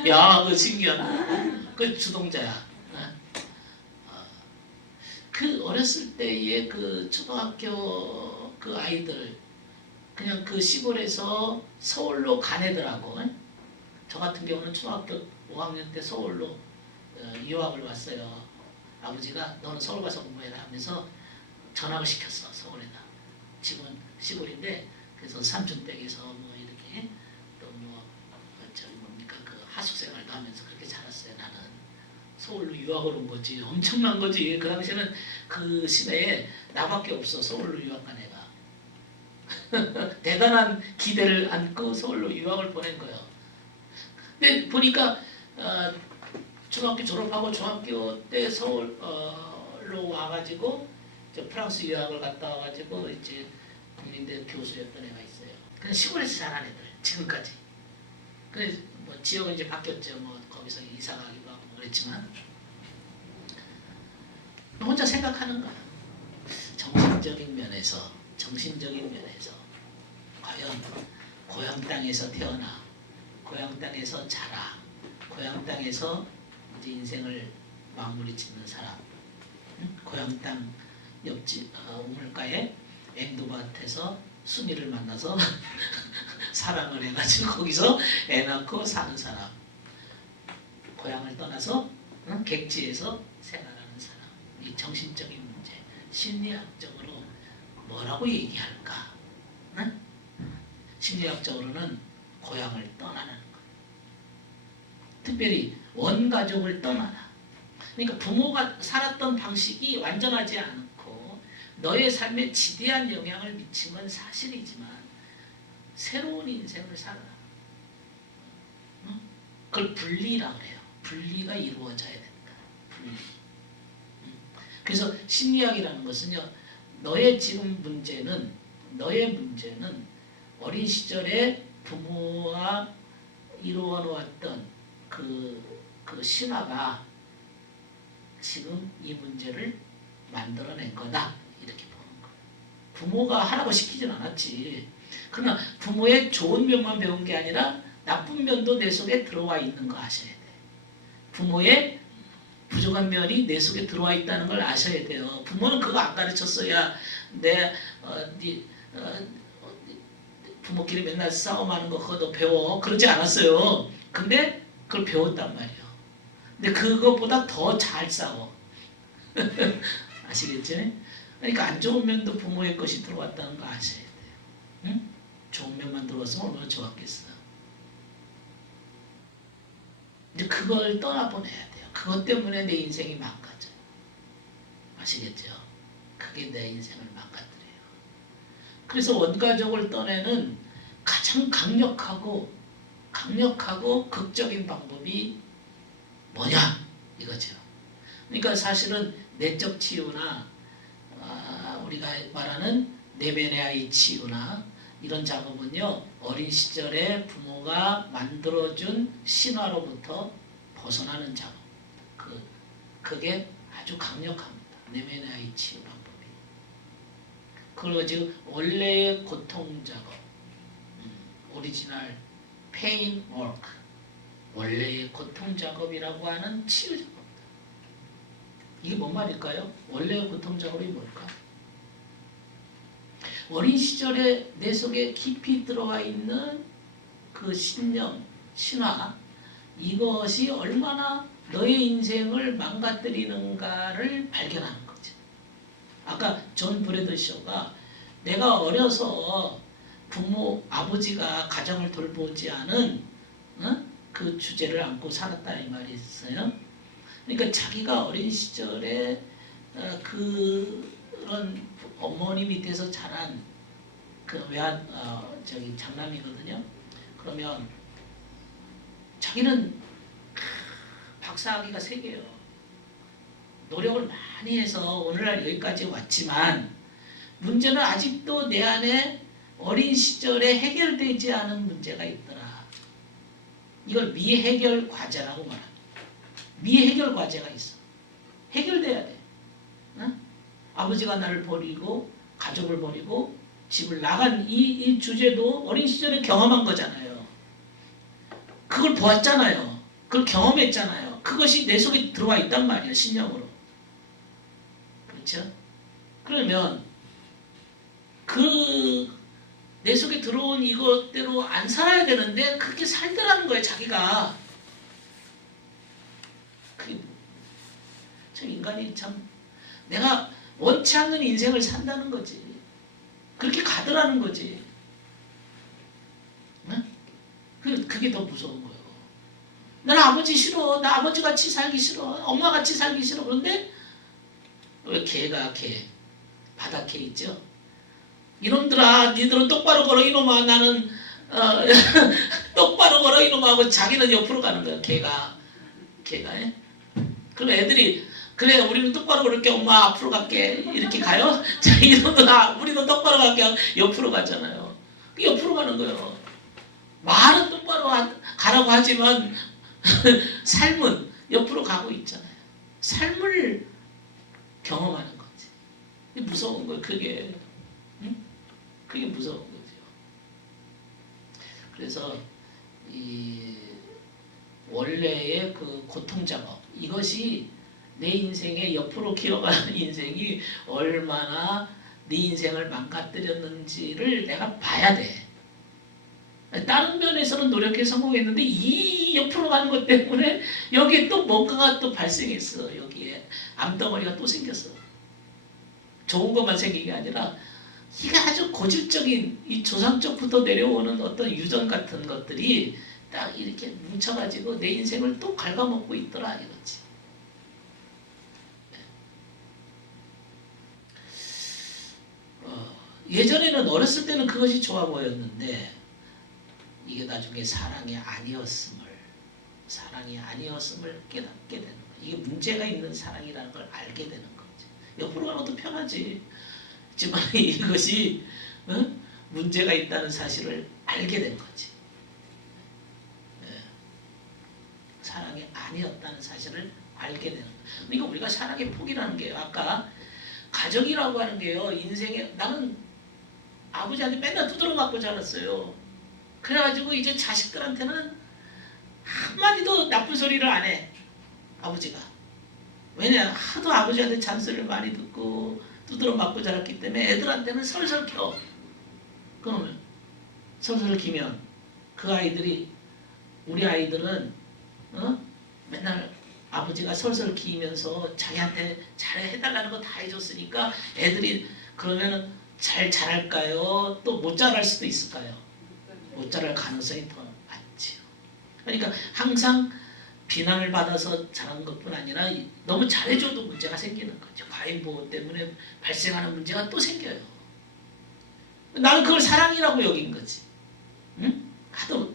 야, 그 신기한 그 주동자야. 그 어렸을 때의 그 초등학교 그 아이들 그냥 그 시골에서 서울로 간 애들하고 저 같은 경우는 초등학교 5학년 때 서울로 유학을 왔어요. 아버지가 너는 서울 가서 공부해라 하면서 전학을 시켰어. 서울에다. 집은 시골인데 그래서 삼촌 댁에서 뭐 이렇게 또뭐 저기 뭡니까 그 하숙 생활도 하면서 그렇게 자랐어요. 나는 서울로 유학을 온 거지. 엄청난 거지. 그 당시에는 그 시대에 나밖에 없어. 서울로 유학 간 애가. 대단한 기대를 안고 서울로 유학을 보낸 거예요. 근데 보니까 중학교 졸업하고 중학교 때 서울로 와가지고 프랑스 유학을 갔다 와가지고 이제 국민대 교수였던 애가 있어요. 그냥 시골에서 자란 애들 지금까지. 그래서 뭐 지역은 이제 바뀌었죠. 뭐 거기서 이사 가기도 하고 그랬지만 혼자 생각하는 거야. 정신적인 면에서 과연 고향 땅에서 태어나 고향 땅에서 자라 고향 땅에서 이제 인생을 마무리 짓는 사람, 고향 땅 옆집 우물가에 앵두밭에서 순이를 만나서 사랑을 해가지고 거기서 애 낳고 사는 사람, 고향을 떠나서 객지에서 생활하는 사람, 이 정신적인 문제, 심리학적으로 뭐라고 얘기할까? 응? 심리학적으로는 고향을 떠나는 것. 특별히 원가족을 떠나라. 그러니까 부모가 살았던 방식이 완전하지 않고 너의 삶에 지대한 영향을 미친 건 사실이지만 새로운 인생을 살아라. 그걸 분리라 그래요. 분리가 이루어져야 된다. 분리. 그래서 심리학이라는 것은요. 너의 문제는 어린 시절에 부모와 이루어 놓았던 그 신화가 지금 이 문제를 만들어낸 거다. 이렇게 보는 거예요. 부모가 하라고 시키진 않았지. 그러나 부모의 좋은 면만 배운 게 아니라 나쁜 면도 내 속에 들어와 있는 거 아셔야 돼. 부모의 부족한 면이 내 속에 들어와 있다는 걸 아셔야 돼요. 부모는 그거 안 가르쳤어야 부모끼리 맨날 싸움하는 거 그거 배워. 그러지 않았어요. 근데 그걸 배웠단 말이에요. 근데 그것보다 더 잘 싸워. 아시겠죠? 그러니까 안 좋은 면도 부모의 것이 들어왔다는 거 아셔야 돼요. 응? 좋은 면만 들어왔으면 얼마나 좋았겠어. 이제 그걸 떠나보내야 돼요. 그것 때문에 내 인생이 망가져요. 아시겠죠? 그게 내 인생을 망가뜨려요. 그래서 원가족을 떠내는 가장 강력하고 극적인 방법이 뭐냐? 이거죠. 그러니까 사실은 내적 치유나 우리가 말하는 내면의 아이 치유나 이런 작업은요. 어린 시절에 부모가 만들어준 신화로부터 벗어나는 작업. 그게 아주 강력합니다. 내면의 아이 치유 방법이. 그리고 지금 원래의 고통 작업, 오리지널 페인 워크, 원래의 고통 작업이라고 하는 치유 작업입니다. 이게 뭔 말일까요? 원래의 고통 작업이 뭘까? 어린 시절에 내 속에 깊이 들어와 있는 그 신념, 신화, 이것이 얼마나 너의 인생을 망가뜨리는가를 발견하는 거죠. 아까 존 브래드쇼가 내가 어려서 아버지가 가정을 돌보지 않은 그 주제를 안고 살았다 이 말이 있어요. 그러니까 자기가 어린 시절에 그런 어머니 밑에서 자란 장남이거든요. 그러면 자기는 박사학위가 3개예요. 노력을 많이 해서 오늘날 여기까지 왔지만 문제는 아직도 내 안에 어린 시절에 해결되지 않은 문제가 있더라. 이걸 미해결 과제라고 말합니다. 미해결 과제가 있어. 해결돼야 돼. 응? 아버지가 나를 버리고 가족을 버리고 집을 나간 이 주제도 어린 시절에 경험한 거잖아요. 그걸 보았잖아요. 그걸 경험했잖아요. 그것이 내 속에 들어와 있단 말이에요. 신념으로. 그렇죠? 그러면 내 속에 들어온 이것대로 안 살아야 되는데 그렇게 살더라는 거예요. 자기가. 참 인간이 참 내가 원치 않는 인생을 산다는 거지. 그렇게 가더라는 거지. 응? 그게 더 무서운 거예요. 나는 아버지 싫어. 나 아버지 같이 살기 싫어. 엄마 같이 살기 싫어. 그런데 왜 개가 바닥 개 있죠? 이놈들아, 니들은 똑바로 걸어 이놈아. 나는 똑바로 걸어 이놈아 하고 자기는 옆으로 가는 거야. 개가 예? 그럼 애들이 그래 우리는 똑바로 걸을게 엄마 앞으로 갈게 이렇게 가요? 자 이놈들아 우리도 똑바로 갈게 옆으로 가잖아요. 옆으로 가는 거예요. 말은 똑바로 가라고 하지만 삶은 옆으로 가고 있잖아요. 삶을 경험하는 거지. 무서운 거예요. 그게 그게 무서운 거죠. 그래서 이 원래의 그 고통 작업 이것이 내 인생의 옆으로 기어가는 인생이 얼마나 네 인생을 망가뜨렸는지를 내가 봐야 돼. 다른 면에서는 노력해 성공했는데 이 옆으로 가는 것 때문에 여기에 또 뭔가가 또 발생했어. 여기에 암덩어리가 또 생겼어. 좋은 것만 생긴 게 아니라 이게 아주 고질적인 이 조상적부터 내려오는 어떤 유전 같은 것들이 딱 이렇게 뭉쳐가지고 내 인생을 또 갉아먹고 있더라 이거지. 예전에는 어렸을 때는 그것이 좋아 보였는데 이게 나중에 사랑이 아니었음을 깨닫게 되는 거예요. 이게 문제가 있는 사랑이라는 걸 알게 되는 거지. 옆으로 가는 것도 편하지. 하지만 이것이 문제가 있다는 사실을 알게 된 거지. 사랑이 아니었다는 사실을 알게 되는 거예요. 그러니까 우리가 사랑의 폭이라는 게요. 아까 가정이라고 하는 게요. 인생에 나는 아버지한테 맨날 두드러 맞고 자랐어요. 그래가지고 이제 자식들한테는 한마디도 나쁜 소리를 안 해. 아버지가. 왜냐 하도 아버지한테 잔소리를 많이 듣고 두드러 맞고 자랐기 때문에 애들한테는 설설 켜. 그러면 설설 키면 그 아이들이 우리 아이들은 맨날 아버지가 설설 키면서 자기한테 잘해달라는 거 다 해줬으니까 애들이 그러면은 잘 자랄까요? 또 못 자랄 수도 있을까요? 못 자랄 가능성이 더 많지요. 그러니까 항상 비난을 받아서 자란 것뿐 아니라 너무 잘해줘도 문제가 생기는 거죠. 과잉보호 때문에 발생하는 문제가 또 생겨요. 나는 그걸 사랑이라고 여긴 거지. 응? 하도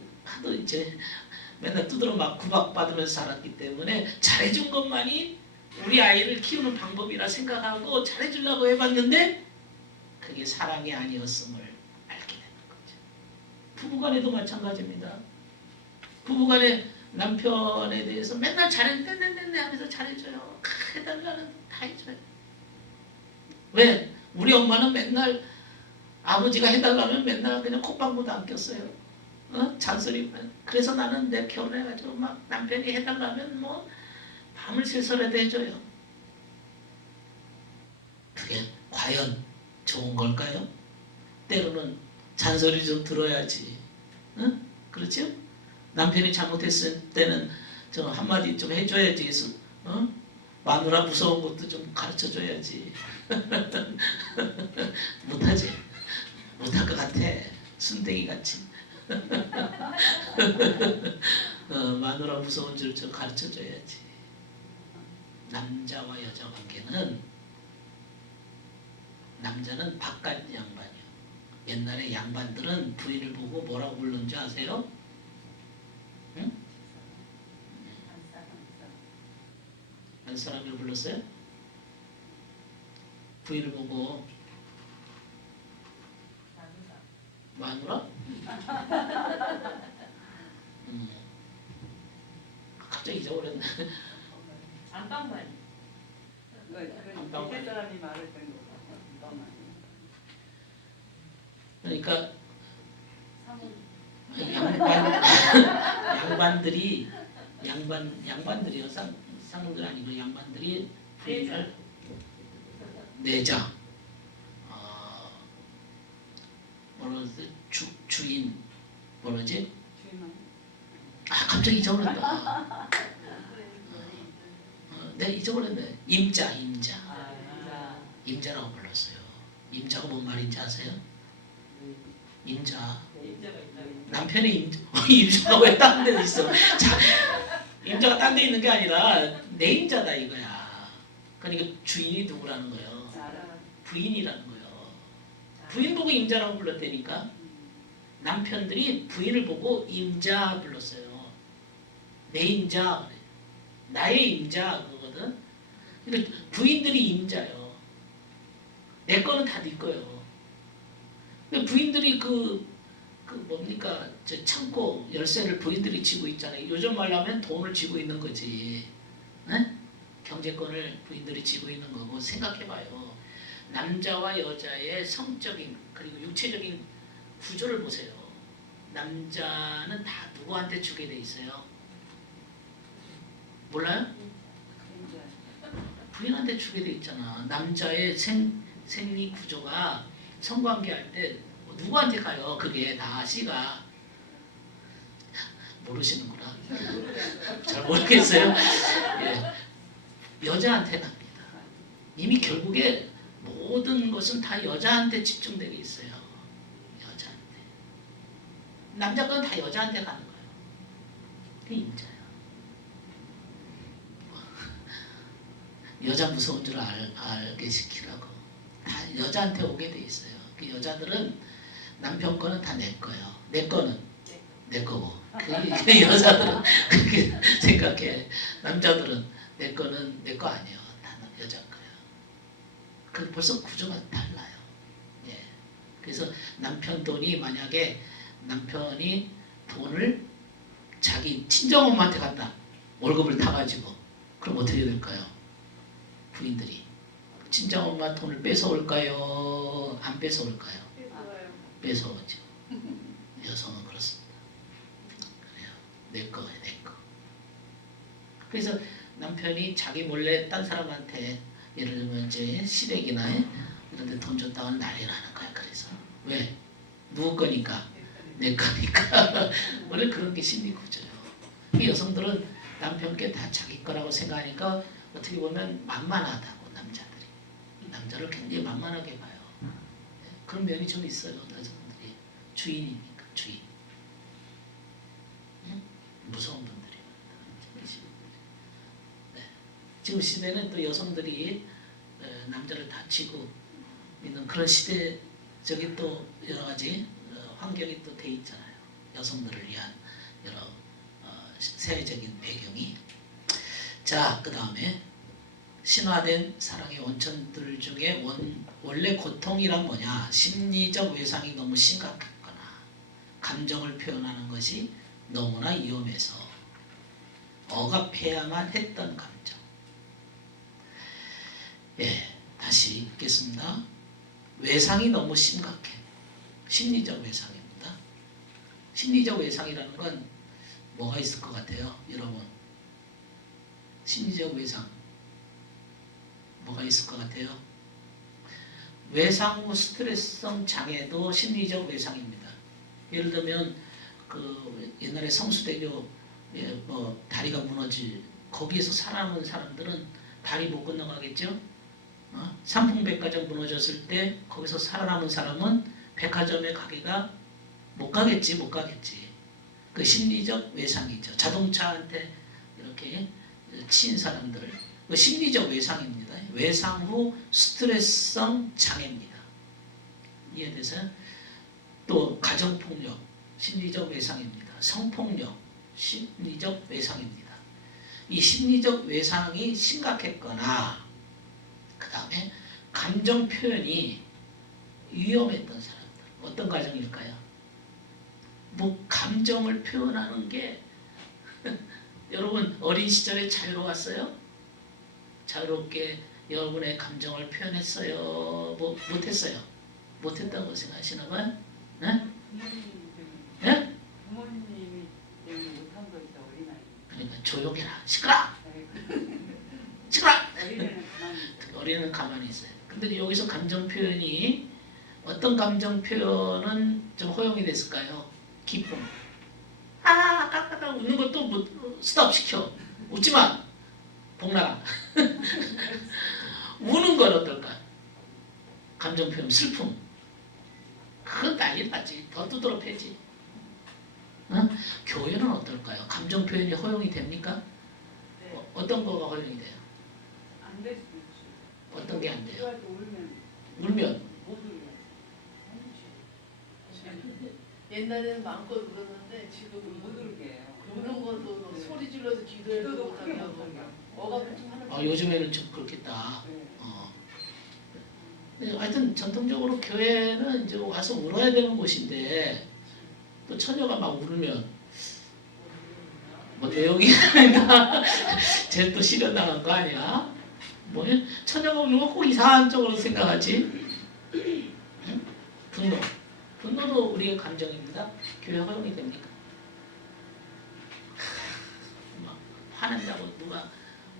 이제 맨날 두드러 막 구박받으면서 살았기 때문에 잘해준 것만이 우리 아이를 키우는 방법이라 생각하고 잘해주려고 해봤는데 그게 사랑이 아니었음을 알게 되는 거죠. 부부간에도 마찬가지입니다. 부부간에 남편에 대해서 맨날 잘했네 하면서 잘해줘요. 해달라는 다 해줘요. 왜? 우리 엄마는 맨날 아버지가 해달라면 맨날 그냥 콧방구도 안 꼈어요. 잔소리만. 그래서 나는 내 결혼해가지고 막 남편이 해달라면 뭐 밤을 새서라도 해줘요. 그게 과연 좋은 걸까요? 때로는 잔소리 좀 들어야지. 그렇죠? 남편이 잘못했을 때는 저 한마디 좀 해줘야지. 마누라 무서운 것도 좀 가르쳐줘야지. 못하지. 못할 것 같아. 순대기 같이. 마누라 무서운 줄 좀 가르쳐줘야지. 남자와 여자 관계는 남자는 바깥 양반이요. 옛날에 양반들은 부인을 보고 뭐라고 부르는 줄 아세요? 응? 안사람이라고 불렀어요? 부인을 보고 마누라? 갑자기 잊어버렸네. 안방만. 안방만. 사람이 말을 된 거. 안방만. 그러니까 양반들이요. 상들 아니고 양반들이 부인을 내자. 뭐라지? 주인 뭐라지? 갑자기 잊어버렸다. 네, 잊어버렸네. 임자. 아, 임자라고 불렀어요. 임자가 뭔 말인지 아세요? 임자. 인자가 있다. 남편이 임자가 왜 딴 데 있어? 자, 임자가 딴 데 있는 게 아니라 내 임자다 이거야. 그러니까 주인이 누구라는 거예요? 부인이라는 거예요. 부인 보고 임자라고 불렀다니까. 남편들이 부인을 보고 임자 불렀어요. 내 임자, 나의 임자 그거거든. 그러니까 부인들이 임자요. 내 거는 다 네 거예요. 근데 부인들이 그 뭡니까 저 창고 열쇠를 부인들이 쥐고 있잖아요. 요즘 말로 하면 돈을 쥐고 있는 거지. 네? 경제권을 부인들이 쥐고 있는 거고 생각해봐요. 남자와 여자의 성적인 그리고 육체적인 구조를 보세요. 남자는 다 누구한테 주게 돼 있어요? 몰라요? 부인한테 주게 돼 있잖아. 남자의 생리 구조가 성관계할 때 누구한테 가요? 그게 다 C가 모르시는구나. 잘 모르겠어요. 예. 여자한테 갑니다. 이미 결국에 모든 것은 다 여자한테 집중되어 있어요. 여자한테. 남자 건 다 여자한테 가는 거예요. 그게 임자예요. 여자 무서운 줄 알게 시키라고. 다 여자한테 오게 돼 있어요. 그 여자들은 남편 거는 다 내 거예요. 내 거는 내 거고. 그 여자들은 그렇게 생각해. 남자들은 내 거는 내 거 아니에요. 다 여자 거예요. 그 벌써 구조가 달라요. 예. 그래서 남편 돈이 만약에 남편이 돈을 자기 친정엄마한테 갖다 월급을 타가지고 그럼 어떻게 될까요? 부인들이 친정엄마 돈을 뺏어올까요? 안 뺏어올까요? 뺏어오죠. 여성은 그렇습니다. 그래요. 내 거, 내 거. 그래서 남편이 자기 몰래 딴 사람한테 예를 들면 이제 시댁이나 이런 데 돈 줬다고 난리 나는 거야. 그래서 왜? 누구 거니까? 내 거니까. 원래 그런 게 심리 구조예요. 여성들은 남편께 다 자기 거라고 생각하니까 어떻게 보면 만만하다고 남자들이. 남자를 굉장히 만만하게 봐요. 그런 면이 좀 있어요. 여성들이. 주인이니까 주인. 응? 무서운 분들이에요. 네. 지금 시대는 또 여성들이 남자를 다치고 있는 그런 시대적인 또 여러 가지 환경이 또 돼 있잖아요. 여성들을 위한 여러 사회적인 배경이. 자, 그 다음에 신화된 사랑의 원천들 중에 원래 고통이란 뭐냐? 심리적 외상이 너무 심각했거나 감정을 표현하는 것이 너무나 위험해서 억압해야만 했던 감정. 예, 다시 읽겠습니다. 외상이 너무 심각해. 심리적 외상입니다. 심리적 외상이라는 건 뭐가 있을 것 같아요, 여러분? 심리적 외상 뭐가 있을 것 같아요? 외상 후 스트레스성 장애도 심리적 외상입니다. 예를 들면 그 옛날에 성수대교 뭐 다리가 무너질 거기에서 살아남은 사람들은 다리 못 건너가겠죠? 삼풍백화점 무너졌을 때 거기서 살아남은 사람은 백화점에 가기가 못 가겠지. 그 심리적 외상이죠. 자동차한테 이렇게 치인 사람들 그 심리적 외상입니다. 외상 후 스트레스성 장애입니다. 이해되세요? 또 가정폭력 심리적 외상입니다. 성폭력 심리적 외상입니다. 이 심리적 외상이 심각했거나 그 다음에 감정 표현이 위험했던 사람들 어떤 가정일까요? 뭐 감정을 표현하는 게 여러분 어린 시절에 자유로웠어요? 자유롭게 여러분의 감정을 표현했어요? 뭐 못했어요? 못했다고 생각하시나 봐요? 네? 네? 부모님이 때문에 못한 거죠 어린아이. 그러니까 조용해라 시끄러! 어린애는 가만히 있어요. 근데 여기서 감정 표현이 어떤 감정 표현은 좀 허용이 됐을까요? 기쁨. 깍깍깍 웃는 것도 뭐 스톱 시켜. 웃지 마. 복나라. 우는 건 어떨까? 감정 표현, 슬픔. 그건 난리 나지. 더 두드러 패지. 어? 교회는 어떨까요? 감정 표현이 허용이 됩니까? 네. 어떤 거가 허용이 돼요? 안 될 수도 있죠. 어떤 게 안 돼요? 필요할 때 울면 울면 못 울면. 옛날에는 마음껏 울었는데 지금은 못 울게 해요. 우는 것도 막 소리 질러서 기도해도 기도도 크게 못하고 못하게. 억압을 좀 하는 요즘에는 좀 그렇겠다. 네. 근데 하여튼 전통적으로 교회는 이제 와서 울어야 되는 곳인데 또 처녀가 막 울면 뭐 내용이 쟤또 실현 나간 거 아니야? 뭐 처녀가 울면 꼭 이상한 쪽으로 생각하지? 응? 분노도 우리의 감정입니다. 교회 허용이 됩니까? 막 화낸다고 누가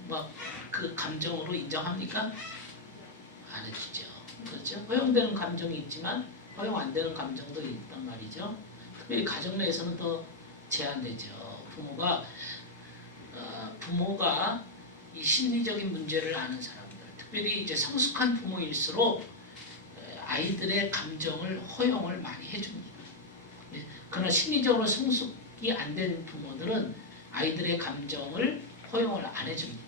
막 그 감정으로 인정합니까? 안 해주죠. 그렇죠? 허용되는 감정이 있지만 허용 안 되는 감정도 있단 말이죠. 특별히 가정 내에서는 더 제한되죠. 부모가 이 심리적인 문제를 아는 사람들, 특별히 이제 성숙한 부모일수록 아이들의 감정을 허용을 많이 해줍니다. 그러나 심리적으로 성숙이 안 된 부모들은 아이들의 감정을 허용을 안 해줍니다.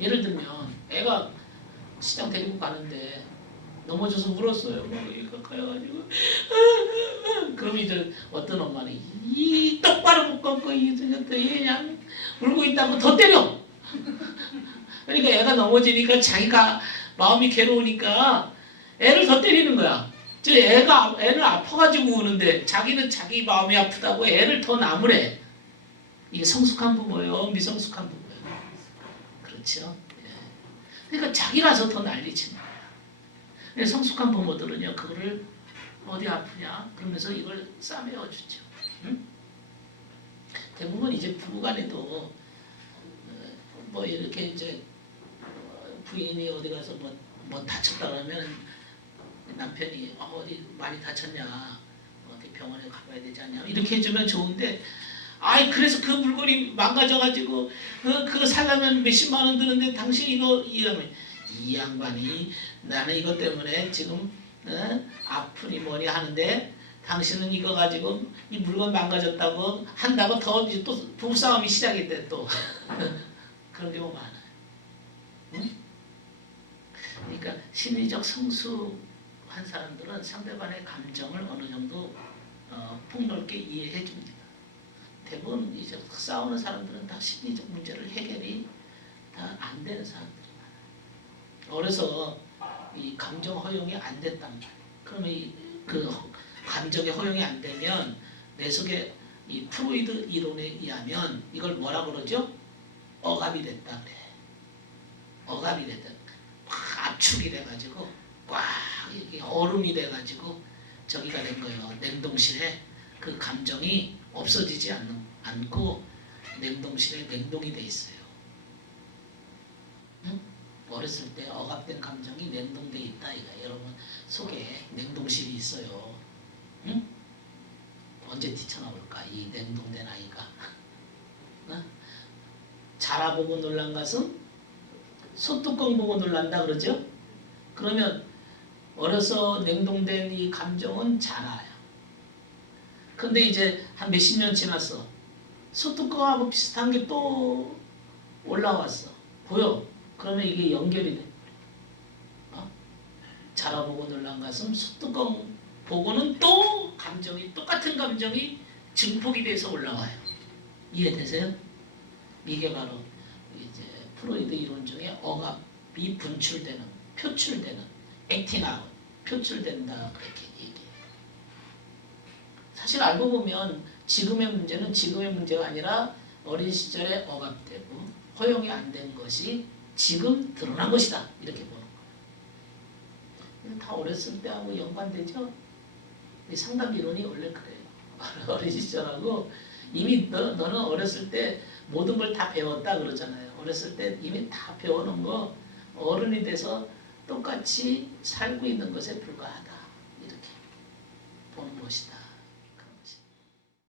예를 들면 애가 시장 데리고 가는데 넘어져서 울었어요. 이거 가가지고 그럼 이제 어떤 엄마는 이 똑바로 못 걷고 그냥 울고 있다고 더 때려. 그러니까 애가 넘어지니까 자기가 마음이 괴로우니까 애를 더 때리는 거야. 애를 아파가지고 우는데 자기는 자기 마음이 아프다고 애를 더 나무래. 이게 성숙한 부모예요, 미성숙한 부모예요. 그렇죠? 예. 그러니까 자기라서 더 난리치는 거야. 근데 성숙한 부모들은요, 그거를 어디 아프냐? 그러면서 이걸 싸매어 주죠. 응? 대부분 이제 부부간에도 뭐 이렇게 이제 부인이 어디 가서 뭐 다쳤다 그러면 남편이 어디 많이 다쳤냐, 어디 병원에 가봐야 되지 않냐 이렇게 해주면 좋은데, 그래서 그 물건이 망가져가지고 그거 살려면 몇십만 원 드는데 당신 이러면 이 양반이 나는 이것 때문에 지금 아프니 뭐니 하는데 당신은 이거 가지고 이 물건 망가졌다고 한다고 더 이제 또 부부싸움이 시작이 돼 또. 그런 경우 많아요. 응? 그러니까 심리적 성숙한 사람들은 상대방의 감정을 어느 정도 폭넓게 이해해 줍니다. 대부분 이제 싸우는 사람들은 다 심리적 문제를 해결이 다 안 되는 사람들이 많아요. 어려서 이 감정 허용이 안 됐단 말이에요. 그러면 그 감정의 허용이 안 되면 내 속에 이 프로이드 이론에 의하면 이걸 뭐라 그러죠? 억압이 됐다 그래. 억압이 됐다. 막 압축이 돼가지고 꽉 이렇게 얼음이 돼가지고 저기가 된 거예요. 냉동실에 그 감정이 없어지지 않고 냉동실에 냉동이 돼 있어요. 응? 어렸을 때 억압된 감정이 냉동돼 있다 이거. 여러분 속에 냉동실이 있어요. 응? 언제 뛰쳐나올까 이 냉동된 아이가. 어? 자라보고 놀란 가슴 소뚜껑 보고 놀란다 그러죠. 그러면 어려서 냉동된 이 감정은 자라요. 근데 이제 한 몇십 년 지났어. 소뚜껑하고 비슷한 게 또 올라왔어. 보여. 그러면 이게 연결이 돼. 자라보고 놀란 가슴 소뚜껑 보고는 또 감정이 똑같은 감정이 증폭이 돼서 올라와요. 이해되세요? 이게 바로 이제 프로이드 이론 중에 억압이 분출되는, 표출되는, 액팅아웃, 표출된다 그렇게 얘기해요. 사실 알고 보면 지금의 문제는 지금의 문제가 아니라 어린 시절에 억압되고 허용이 안 된 것이 지금 드러난 것이다 이렇게 보는 거예요. 다 어렸을 때하고 연관되죠. 상담 이론이 원래 그래요. 어린 시절하고 이미 너는 어렸을 때 모든 걸 다 배웠다 그러잖아요. 어렸을 때 이미 다 배워놓은 거 어른이 돼서 똑같이 살고 있는 것에 불과하다 이렇게 보는 것이다.